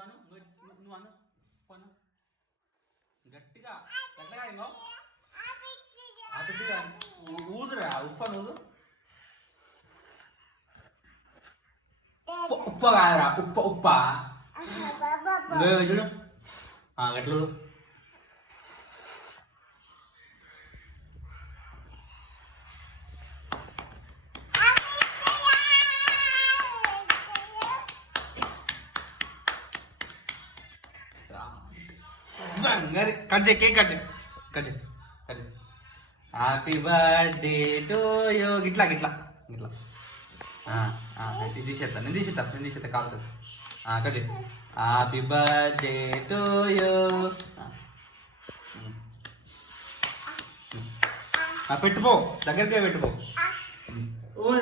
నువ్వు అను పోను గట్టిగా గట్టిగా ఇంకో ఊదురా ఊదు ఉప్ప కాదురా ఉప్ప చూడు గట్లు కట్ చేయి cake cut happy birthday to you గిట్లా గిట్లా గిట్లా నేను తీసేస్తా కాలుతుంది కట్ చేయి హ్యాపీ బర్త్డే టు యూ పెట్టుకో దగ్గరకే పెట్టుకో ఓ